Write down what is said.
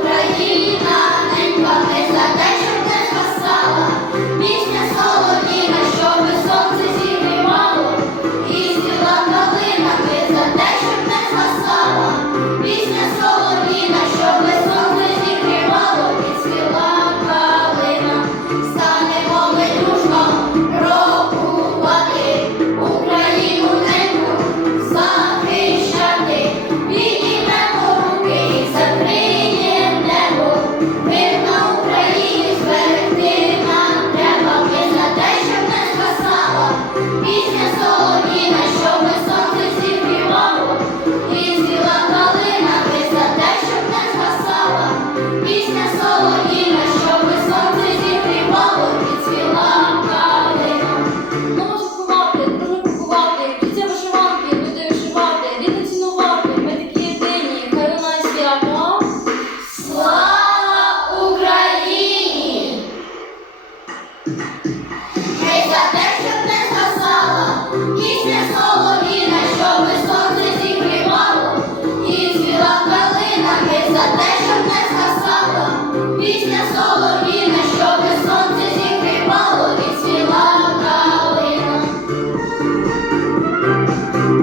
Україна, ненька, не за те, щоб не спасала. Пісня